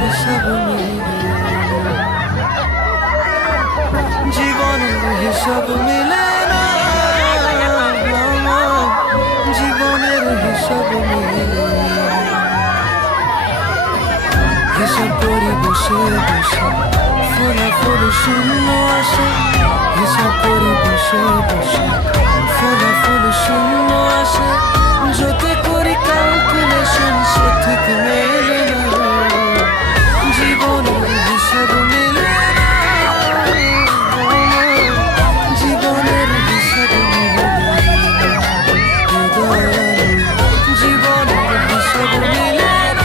হিসাব মিলে, জীবনের হিসাব মিলে না, জীবনের হিসাব মিলে। হিসাব করি বসে বসে, ফলাফল শূন্য আসে। হিসাব করি বসে বসে, ফলাফল শূন্য আসে। যত করি ক্যালকুলেশন সঠিক